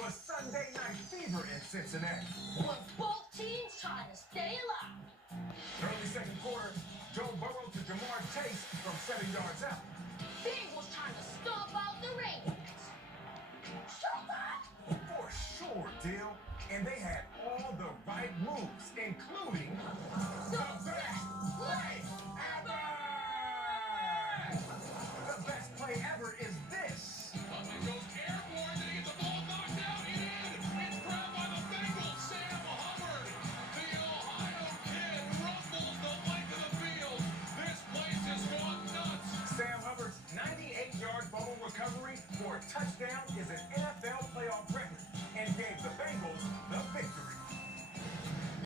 was Sunday Night Fever in Cincinnati. With both teams trying to stay alive. Early second quarter, Joe Burrow to Jamar Chase from 7 yards out. Big was trying to stomp out the Ravens. For sure, Dill. And they had all the right moves, including